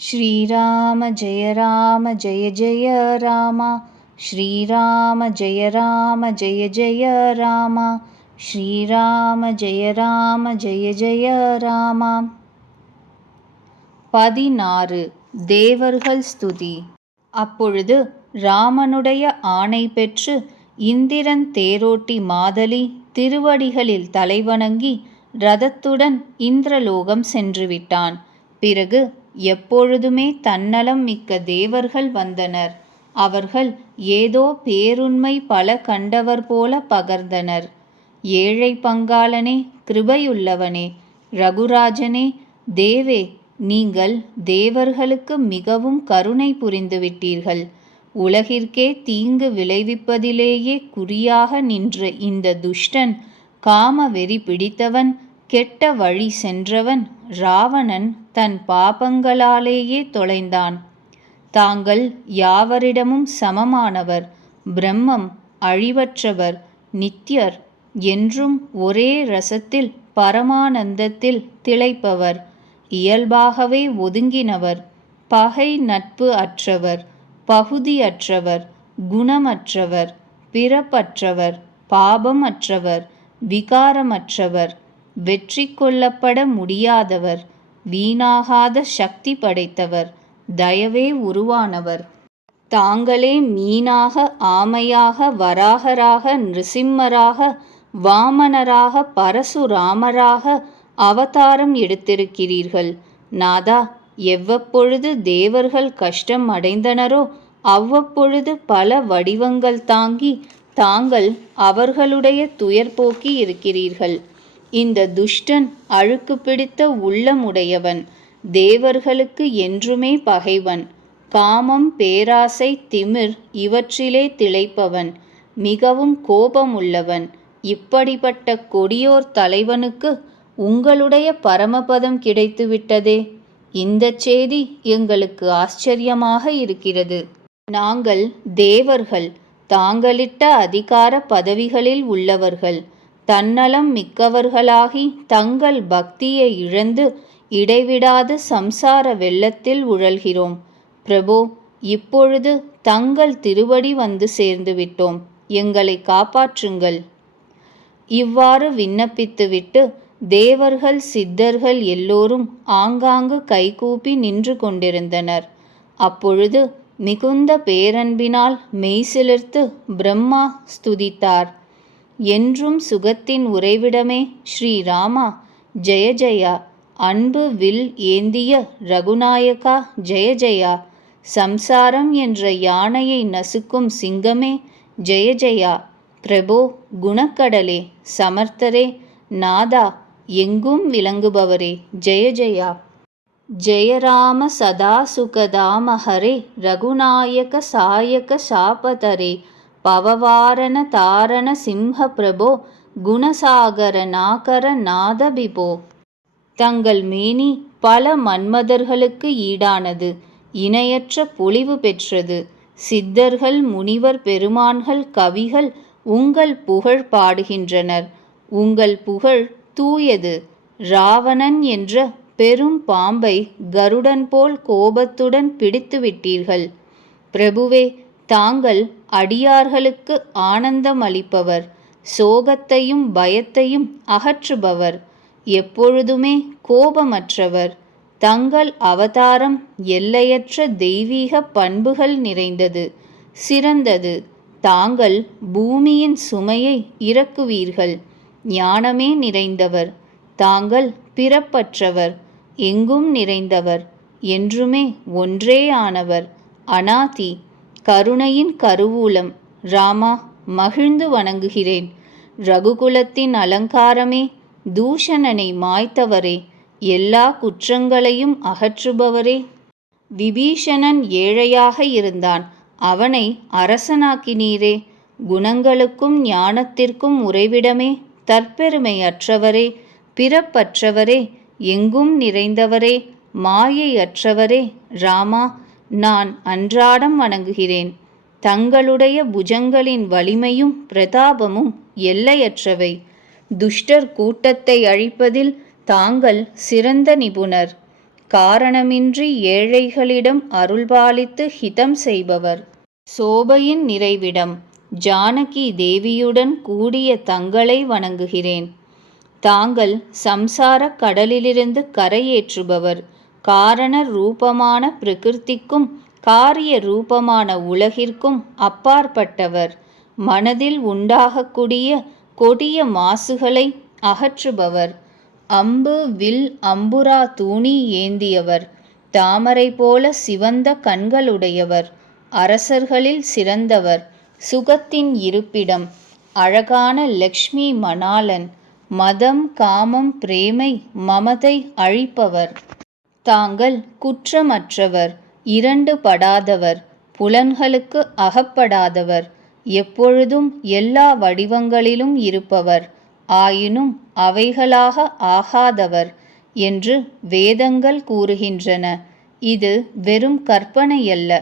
श्रीराम जय जय राम। श्रीराम जय जय राम। श्रीराम जय जय राम। 16 தேவர்கள் ஸ்துதி. அப்பொழுது ராமனுடைய ஆணை பெற்று இந்திரன் தேரோட்டி மாதலி திருவடிகளில் தலைவணங்கி இரதத்துடன் இந்திரலோகம் சென்று விட்டான். பிறகு எப்பொழுதுமே தன்னலம் மிக்க தேவர்கள் வந்தனர். அவர்கள் ஏதோ பேருண்மை பல கண்டவர் போல பகர்ந்தனர். ஏழை பங்காளனே, கிருபையுள்ளவனே, ரகுராஜனே, தேவே, நீங்கள் தேவர்களுக்கு மிகவும் கருணை புரிந்துவிட்டீர்கள். உலகிற்கே தீங்கு விளைவிப்பதிலேயே குறியாக நின்ற இந்த துஷ்டன், காம வெறி பிடித்தவன், கெட்ட வழி சென்றவன் ராவணன் தன் பாபங்களாலேயே தொலைந்தான். தாங்கள் யாவரிடமும் சமமானவர், பிரம்மம், அழிவற்றவர், நித்யர், என்றும் ஒரே ரசத்தில் பரமானந்தத்தில் திளைப்பவர், இயல்பாகவே ஒதுங்கினவர், பகை நட்பு அற்றவர், பகுதியற்றவர், குணமற்றவர், பிறப்பற்றவர், பாபம் அற்றவர், விகாரமற்றவர், வெற்றி கொள்ளப்பட முடியாதவர், வீணாகாத சக்தி படைத்தவர், தயவே உருவானவர். தாங்களே மீனாக, ஆமையாக, வராகராக, நிருசிம்மராக, வாமனராக, பரசுராமராக அவதாரம் எடுத்திருக்கிறீர்கள். நாதா, எவ்வப்பொழுது தேவர்கள் கஷ்டம் அடைந்தனரோ அவ்வப்பொழுது பல வடிவங்கள் தாங்கி தாங்கள் அவர்களுடைய துயர் போக்கி இருக்கிறீர்கள். இந்த துஷ்டன் அழுக்கு பிடித்த உள்ளமுடையவன், தேவர்களுக்கு என்றுமே பகைவன், காமம், பேராசை, திமிர் இவற்றிலே திளைப்பவன், மிகவும் கோபமுள்ளவன். இப்படிப்பட்ட கொடியோர் தலைவனுக்கு உங்களுடைய பரமபதம் கிடைத்துவிட்டதே. இந்த செய்தி எங்களுக்கு ஆச்சரியமாக இருக்கிறது. நாங்கள் தேவர்கள், தாங்களிட்ட அதிகார பதவிகளில் உள்ளவர்கள், தன்னலம் மிக்கவர்களாகி தங்கள் பக்தியை இழந்து இடைவிடாது சம்சார வெள்ளத்தில் உழல்கிறோம். பிரபோ, இப்பொழுது தங்கள் திருவடி வந்து சேர்ந்து விட்டோம், எங்களை காப்பாற்றுங்கள். இவ்வாறு விண்ணப்பித்துவிட்டு தேவர்கள், சித்தர்கள் எல்லோரும் ஆங்காங்கு கைகூப்பி நின்று கொண்டிருந்தனர். அப்பொழுது மிகுந்த பேரன்பினால் மெய்சிலிர்த்து பிரம்மா ஸ்துதித்தார். என்றும் சுகத்தின் உறைவிடமே ஸ்ரீராமா ஜெய ஜெயா. அன்பு வில் ஏந்திய ரகுநாயகா ஜெய ஜெயா. சம்சாரம் என்ற யானையை நசுக்கும் சிங்கமே ஜெய ஜெயா. பிரபோ, குணக்கடலே, சமர்த்தரே, நாதா, எங்கும் விளங்குபவரே ஜெய ஜெயா. ஜெய ராம சதா சுகதாமஹரே ரகுநாயக சாயக சாபதரே பவவாரண தாரண சிம்ஹ பிரபோ குணசாகர நாகர நாதபிபோ. தங்கள் மேனி பல மன்மதர்களுக்கு ஈடானது, இணையற்ற பொலிவு பெற்றது. சித்தர்கள், முனிவர், பெருமான்கள், கவிகள் உங்கள் புகழ் பாடுகின்றனர். உங்கள் புகழ் தூயது. ராவணன் என்ற பெரும் பாம்பை கருடன் போல் கோபத்துடன் பிடித்துவிட்டீர்கள். பிரபுவே, தாங்கள் அடியார்களுக்கு ஆனந்தம் அளிப்பவர், சோகத்தையும் பயத்தையும் அகற்றுபவர், எப்பொழுதுமே கோபமற்றவர். தங்கள் அவதாரம் எல்லையற்ற தெய்வீக பண்புகள் நிறைந்தது, சிறந்தது. தாங்கள் பூமியின் சுமையை இறக்குவீர்கள். ஞானமே நிறைந்தவர். தாங்கள் பிறப்பற்றவர், எங்கும் நிறைந்தவர், என்றுமே ஒன்றே ஆனவர், அநாதி, கருணையின் கருவூலம். ராமா, மகிழ்ந்து வணங்குகிறேன். ரகுகுலத்தின் அலங்காரமே, தூஷணனை மாய்த்தவரே, எல்லா குற்றங்களையும் அகற்றுபவரே. விபீஷணன் ஏழையாக இருந்தான், அவனை அரசனாக்கினீரே. குணங்களுக்கும் ஞானத்திற்கும் உறைவிடமே, தற்பெருமை அற்றவரே, பிறப்பற்றவரே, எங்கும் நிறைந்தவரே, மாயை அற்றவரே. ராமா, நான் அன்றாடம் வணங்குகிறேன். தங்களுடைய புஜங்களின் வலிமையும் பிரதாபமும் எல்லையற்றவை. துஷ்டர் கூட்டத்தை அழிப்பதில் தாங்கள் சிறந்த நிபுணர். காரணமின்றி ஏழைகளிடம் அருள்பாலித்து ஹிதம் செய்பவர். சோபையின் நிறைவிடம் ஜானகி தேவியுடன் கூடிய தங்களை வணங்குகிறேன். தாங்கள் சம்சாரக் கடலிலிருந்து கரையேற்றுபவர். காரண ரூபமான பிரகிருதிக்கும் காரிய ரூபமான உலகிற்கும் அப்பாற்பட்டவர். மனதில் உண்டாகக்கூடிய கொடிய மாசுகளை அகற்றுபவர். அம்பு வில் அம்புரா தூணி ஏந்தியவர். தாமரை போல சிவந்த கண்களுடையவர். அரசர்களில் சிறந்தவர். சுகத்தின் இருப்பிடம். அழகான லக்ஷ்மி மணாளன். மதம் காமம் பிரேமை மமதை அழிப்பவர். தாங்கள் குற்றமற்றவர். இரண்டு படாதவர். புலன்களுக்கு அகப்படாதவர். எப்பொழுதும் எல்லா வடிவங்களிலும் இருப்பவர். ஆயினும் அவைகளாக ஆகாதவர் என்று வேதங்கள் கூறுகின்றன. இது வெறும் கற்பனையல்ல.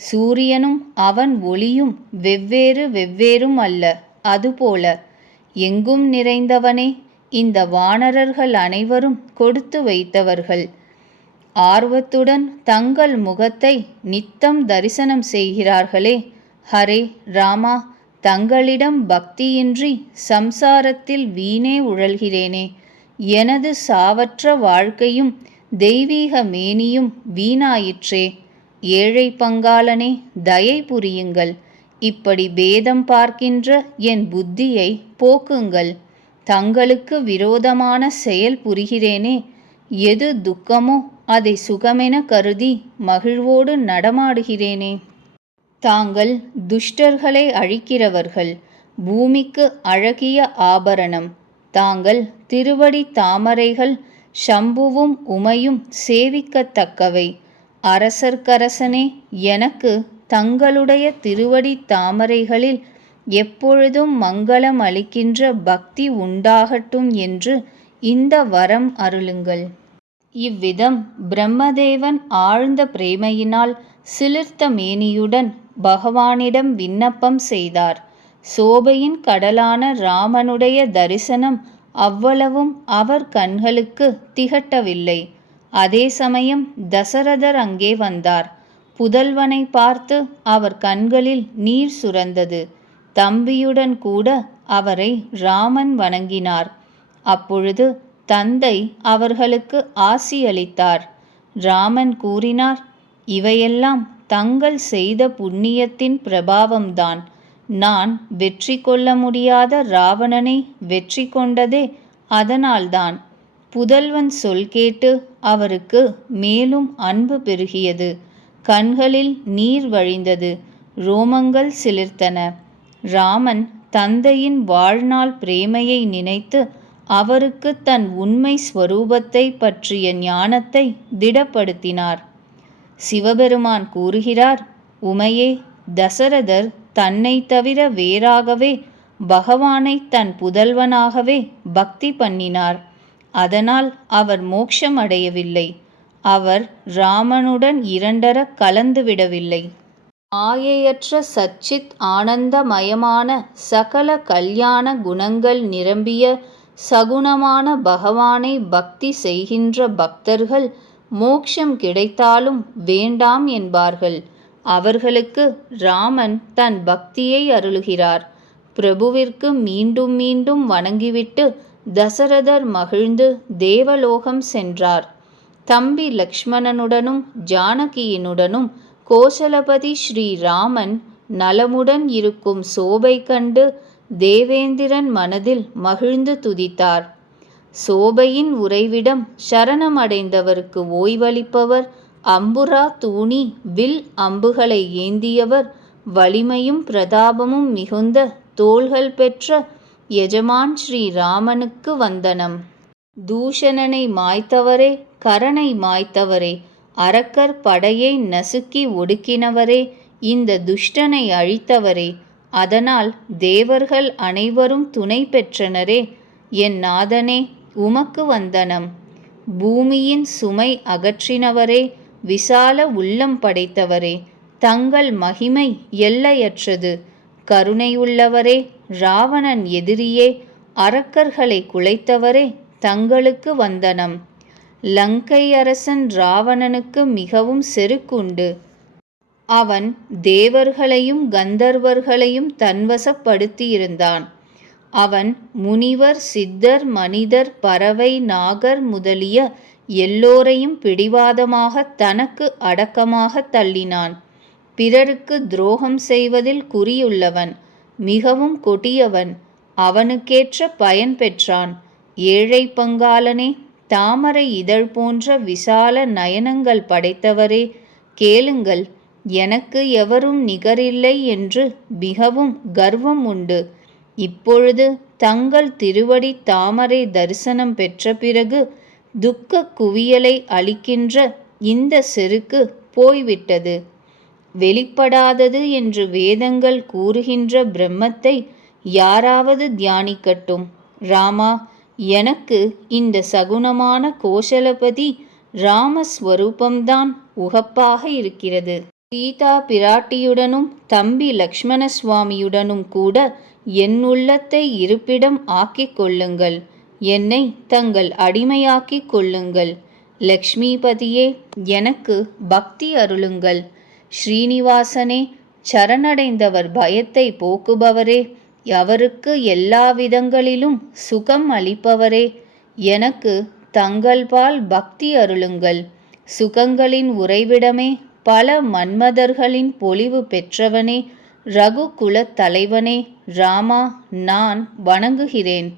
சூரியனும் அவன் ஒளியும் வெவ்வேறு வெவ்வேறும் அல்ல. அதுபோல எங்கும் நிறைந்தவனே, இந்த வானரர்கள் அனைவரும் கொடுத்து வைத்தவர்கள். ஆர்வத்துடன் தங்கள் முகத்தை நித்தம் தரிசனம் செய்கிறார்களே. ஹரே ராமா, தங்களிடம் பக்தியின்றி சம்சாரத்தில் வீணே உழல்கிறேனே. எனது சாவற்ற வாழ்க்கையும் தெய்வீக மேனியும் வீணாயிற்றே. ஏழை பங்காளனே, தயை புரியுங்கள். இப்படி பேதம் பார்க்கின்ற என் புத்தியை போக்குங்கள். தங்களுக்கு விரோதமான செயல் புரிகிறேனே. எது துக்கமோ அதை சுகமென கருதி மகிழ்வோடு நடமாடுகிறேனே. தாங்கள் துஷ்டர்களை அழிக்கிறவர்கள். பூமிக்கு அழகிய ஆபரணம். தாங்கள் திருவடி தாமரைகள் சம்புவும் உமையும் சேவிக்கத்தக்கவை. அரசர்க்கரசனே, எனக்கு தங்களுடைய திருவடி தாமரைகளில் எப்பொழுதும் மங்களம் அளிக்கின்ற பக்தி உண்டாகட்டும் என்று இந்த வரம் அருளுங்கள். இவ்விதம் பிரம்மதேவன் ஆழ்ந்த பிரேமையினால் சிலிர்த்த மேனியுடன் பகவானிடம் விண்ணப்பம் செய்தார். சோபையின் கடலான ராமனுடைய தரிசனம் அவ்வளவும் அவர் கண்களுக்கு திகட்டவில்லை. அதே சமயம் தசரதர் அங்கே வந்தார். புதல்வனை பார்த்து அவர் கண்களில் நீர் சுரந்தது. தம்பியுடன் கூட அவரை ராமன் வணங்கினார். அப்பொழுது தந்தை அவர்களுக்கு ஆசியளித்தார். ராமன் கூறினார், இவையெல்லாம் தங்கள் செய்த புண்ணியத்தின் பிரபாவம்தான். நான் வெற்றி கொள்ள முடியாத ராவணனை வெற்றி கொண்டதே அதனால்தான். புதல்வன் சொல் கேட்டு அவருக்கு மேலும் அன்பு பெருகியது. கண்களில் நீர் வழிந்தது. ரோமங்கள் சிலிர்த்தன. ராமன் தந்தையின் வாழ்நாள் பிரேமையை நினைத்து அவருக்கு தன் உண்மை ஸ்வரூபத்தை பற்றிய ஞானத்தை திடப்படுத்தினார். சிவபெருமான் கூறுகிறார், உமையே, தசரதர் தன்னை தவிர வேறாகவே பகவானை தன் புதல்வனாகவே பக்தி பண்ணினார். அதனால் அவர் மோட்சம் அடையவில்லை. அவர் ராமனுடன் இரண்டர கலந்துவிடவில்லை. மாயையற்ற சச்சித் ஆனந்தமயமான சகல கல்யாண குணங்கள் நிரம்பிய சகுணமான பகவானை பக்தி செய்கின்ற பக்தர்கள் மோட்சம் கிடைத்தாலும் வேண்டாம் என்பார்கள். அவர்களுக்கு ராமன் தன் பக்தியை அருளுகிறார். பிரபுவிற்கு மீண்டும் மீண்டும் வணங்கிவிட்டு தசரதர் மகிழ்ந்து தேவலோகம் சென்றார். தம்பி லக்ஷ்மணனுடனும் ஜானகியினுடனும் கோசலபதி ஸ்ரீராமன் நலமுடன் இருக்கும் சோபை கண்டு தேவேந்திரன் மனதில் மகிழ்ந்து துதித்தார். சோபையின் உறைவிடம் சரணமடைந்தவருக்கு ஓய்வளிப்பவர். அம்புரா தூணி வில் அம்புகளை ஏந்தியவர். வலிமையும் பிரதாபமும் மிகுந்த தோள்கள் பெற்ற எஜமான் ஸ்ரீராமனுக்கு வந்தனம். தூஷணனை மாய்த்தவரே, கரனை மாய்த்தவரே, அரக்கர் படையை நசுக்கி ஒடுக்கினவரே, இந்த துஷ்டனை அழித்தவரே, அதனால் தேவர்கள் அனைவரும் துணை பெற்றனரே, என் நாதனே, உமக்கு வந்தனம். பூமியின் சுமை அகற்றினவரே, விசால உள்ளம் படைத்தவரே, தங்கள் மகிமை எல்லையற்றது. கருணையுள்ளவரே, ராவணன் எதிரியே, அரக்கர்களை குலைத்தவரே, தங்களுக்கு வந்தனம். லங்கை அரசன் ராவணனுக்கு மிகவும் செருக்குண்டு. அவன் தேவர்களையும் கந்தர்வர்களையும் தன்வசப்படுத்தியிருந்தான். அவன் முனிவர், சித்தர், மனிதர், பறவை, நாகர் முதலிய எல்லோரையும் பிடிவாதமாக தனக்கு அடக்கமாக தள்ளினான். பிறருக்கு துரோகம் செய்வதில் குறியுள்ளவன், மிகவும் கொடியவன். அவனுக்கேற்ற பயன் பெற்றான். ஏழை பங்காளனே, தாமரை இதழ் போன்ற விசால நயனங்கள் படைத்தவரே, கேளுங்கள். எனக்கு எவரும் நிகரில்லை என்று மிகவும் கர்வம் உண்டு. இப்பொழுது தங்கள் திருவடி தாமரை தரிசனம் பெற்ற பிறகு துக்க குவியலை அளிக்கின்ற இந்த செருக்கு போய்விட்டது. வெளிப்படாதது என்று வேதங்கள் கூறுகின்ற பிரம்மத்தை யாராவது தியானிக்கட்டும். ராமா, எனக்கு இந்த சகுனமான கோசலபதி ராமஸ்வரூபம்தான் உகப்பாக இருக்கிறது. சீதா பிராட்டியுடனும் தம்பி லக்ஷ்மண சுவாமியுடனும் கூட என் உள்ளத்தை இருப்பிடம் ஆக்கிக் கொள்ளுங்கள். என்னை தங்கள் அடிமையாக்கிக் கொள்ளுங்கள். லக்ஷ்மிபதியே, எனக்கு பக்தி அருளுங்கள். ஸ்ரீனிவாசனே, சரணடைந்தவர் பயத்தை போக்குபவரே, அவருக்கு எல்லா விதங்களிலும் சுகம் அளிப்பவரே, எனக்கு தங்கள்பால் பக்தி அருளுங்கள். சுகங்களின் உறைவிடமே, பல மன்மதர்களின் பொலிவு பெற்றவனே, ரகுகுலத் தலைவனே, ராமா, நான் வணங்குகிறேன்.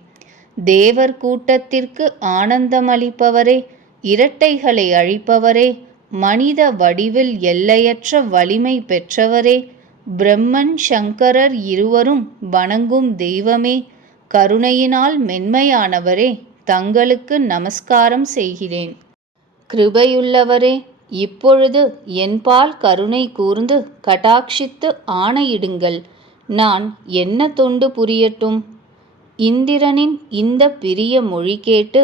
தேவர் கூட்டத்திற்கு ஆனந்தமளிப்பவரே, இரட்டைகளை அழிப்பவரே, மனித வடிவில் எல்லையற்ற வலிமை பெற்றவரே, பிரம்மன் சங்கரர் இருவரும் வணங்கும் தெய்வமே, கருணையினால் மென்மையானவரே, தங்களுக்கு நமஸ்காரம் செய்கிறேன். கிருபையுள்ளவரே, இப்பொழுது என்பால் கருணை கூர்ந்து கடாட்சித்து ஆணையிடுங்கள். நான் என்ன தொண்டு புரியட்டும்? இந்திரனின் இந்த பிரிய மொழி கேட்டு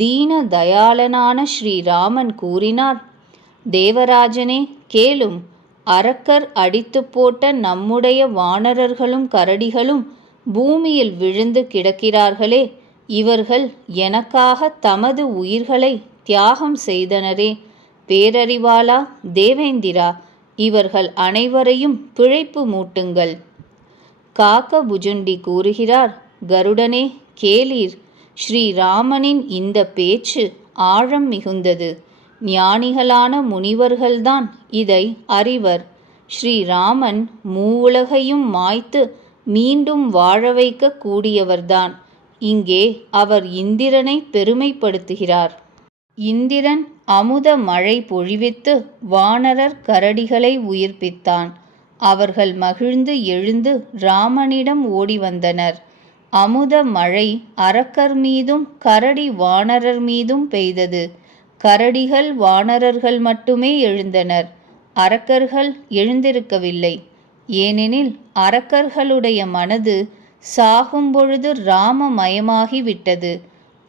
தீன தயாளனான ஸ்ரீராமன் கூறினார், தேவராஜனே, கேளும். அரக்கர் அடித்து போட்ட நம்முடைய வானரர்களும் கரடிகளும் பூமியில் விழுந்து கிடக்கிறார்களே, இவர்கள் எனக்காக தமது உயிர்களை தியாகம் செய்தனரே. பேரறிவாளா தேவேந்திரா, இவர்கள் அனைவரையும் பிழைப்பு மூட்டுங்கள். காக்க புஜுண்டி கூறுகிறார், கருடனே, கேளீர். ஸ்ரீராமனின் இந்த பேச்சு ஆழம் மிகுந்தது. ஞானிகளான முனிவர்கள்தான் இதை அறிவர். ஸ்ரீராமன் மூவுலகையும் மாய்த்து மீண்டும் வாழ வைக்க கூடியவர்தான். இங்கே அவர் இந்திரனை பெருமைப்படுத்துகிறார். இந்திரன் அமுத மழை பொழிவித்து வானரர் கரடிகளை உயிர்ப்பித்தான். அவர்கள் மகிழ்ந்து எழுந்து ராமனிடம் ஓடி வந்தனர். அமுத மழை அரக்கர் மீதும் கரடி வானரர் மீதும் பெய்தது. கரடிகள் வானரர்கள் மட்டுமே எழுந்தனர். அரக்கர்கள் எழுந்திருக்கவில்லை. ஏனெனில் அரக்கர்களுடைய மனது சாகும் பொழுது ராமமயமாகி விட்டது.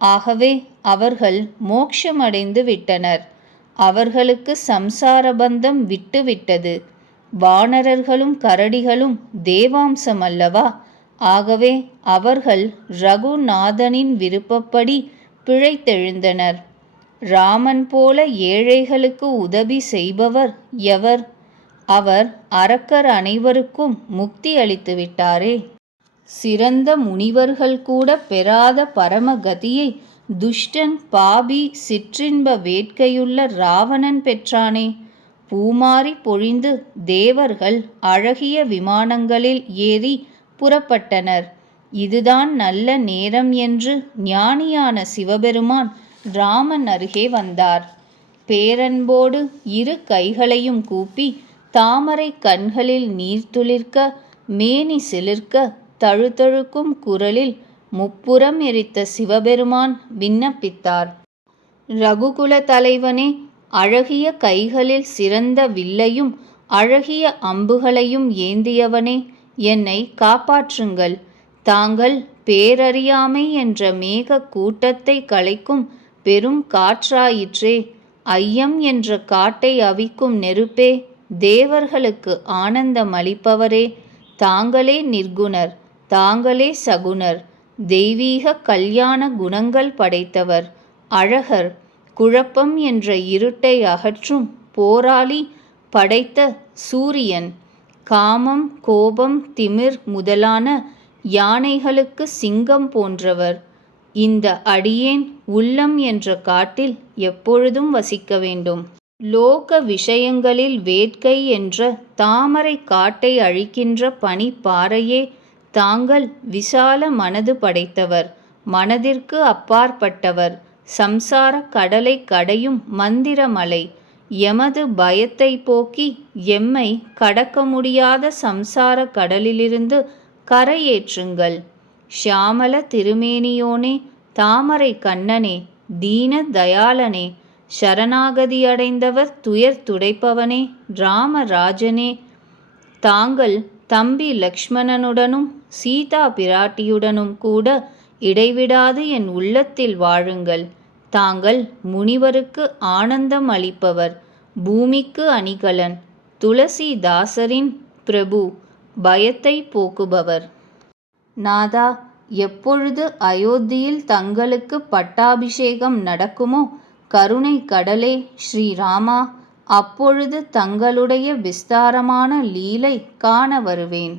ஆகவே அவர்கள் மோட்சமடைந்து விட்டனர். அவர்களுக்கு சம்சார பந்தம் விட்டுவிட்டது. வானரர்களும் கரடிகளும் தேவாம்சம் அல்லவா? ஆகவே அவர்கள் ரகுநாதனின் விருப்பப்படி பிழைத்தெழுந்தனர். ராமன் போல ஏழைகளுக்கு உதவி செய்பவர் எவர்? அவர் அரக்கர் அனைவருக்கும் முக்தி அளித்துவிட்டாரே. சிறந்த முனிவர்கள் கூட பெறாத பரமகதியை துஷ்டன், பாபி, சிற்றின்ப வேட்கையுள்ள ராவணன் பெற்றானே. பூமாரி பொழிந்து தேவர்கள் அழகிய விமானங்களில் ஏறி புறப்பட்டனர். இதுதான் நல்ல நேரம் என்று ஞானியான சிவபெருமான் ராமன் அருகே வந்தார். பேரன்போடு இரு கைகளையும் கூப்பி தாமரை கண்களில் நீர் துளிர்க்க, மேனி சிலிர்க்க, தழுதழுக்கும் குரலில் முப்புறம் எரித்த சிவபெருமான் விண்ணப்பித்தார். ரகுகுல தலைவனே, அழகிய கைகளில் சிறந்த வில்லையும் அழகிய அம்புகளையும் ஏந்தியவனே, என்னை காப்பாற்றுங்கள். தாங்கள் பேரறியாமை என்ற மேக கூட்டத்தை கலைக்கும் பெரும் காற்றாயிற்றே. ஐயம் என்ற காட்டை அவிக்கும் நெருப்பே. தேவர்களுக்கு ஆனந்தம் அளிப்பவரே. தாங்களே நிர்குணர், தாங்களே சகுணர், தெய்வீக கல்யாண குணங்கள் படைத்தவர், அழகர், குழப்பம் என்ற இருட்டை அகற்றும் போராளி படைத்த சூரியன். காமம், கோபம், திமிர் முதலான யானைகளுக்கு சிங்கம் போன்றவர். இந்த அடியேன் உள்ளம் என்ற காட்டில் எப்பொழுதும் வசிக்க வேண்டும். லோக விஷயங்களில் வேட்கை என்ற தாமரை காட்டை அழிக்கின்ற பனிப்பாறையே, தாங்கள் விசால மனது படைத்தவர், மனதிற்கு அப்பாற்பட்டவர், சம்சார கடலை கடையும் மந்திரமலை. எமது பயத்தை போக்கி எம்மை கடக்க முடியாத சம்சார கடலிலிருந்து கரையேற்றுங்கள். ஷியாமள திருமேனியோனே, தாமரை கண்ணனே, தீன தயாளனே, சரணாகதியடைந்தவர் துயர் துடைப்பவனே, ராமராஜனே, தாங்கள் தம்பி லக்ஷ்மணனுடனும் சீதா பிராட்டியுடனும் கூட இடைவிடாது என் உள்ளத்தில் வாழுங்கள். தாங்கள் முனிவருக்கு ஆனந்தம் அளிப்பவர், பூமிக்கு அணிகலன், துளசிதாசரின் பிரபு, பயத்தை போக்குபவர். நாதா, எப்பொழுது அயோத்தியில் தங்களுக்கு பட்டாபிஷேகம் நடக்குமோ, கருணை கடலே ஸ்ரீராமா, அப்பொழுது தங்களுடைய விஸ்தாரமான லீலை காண வருவேன்.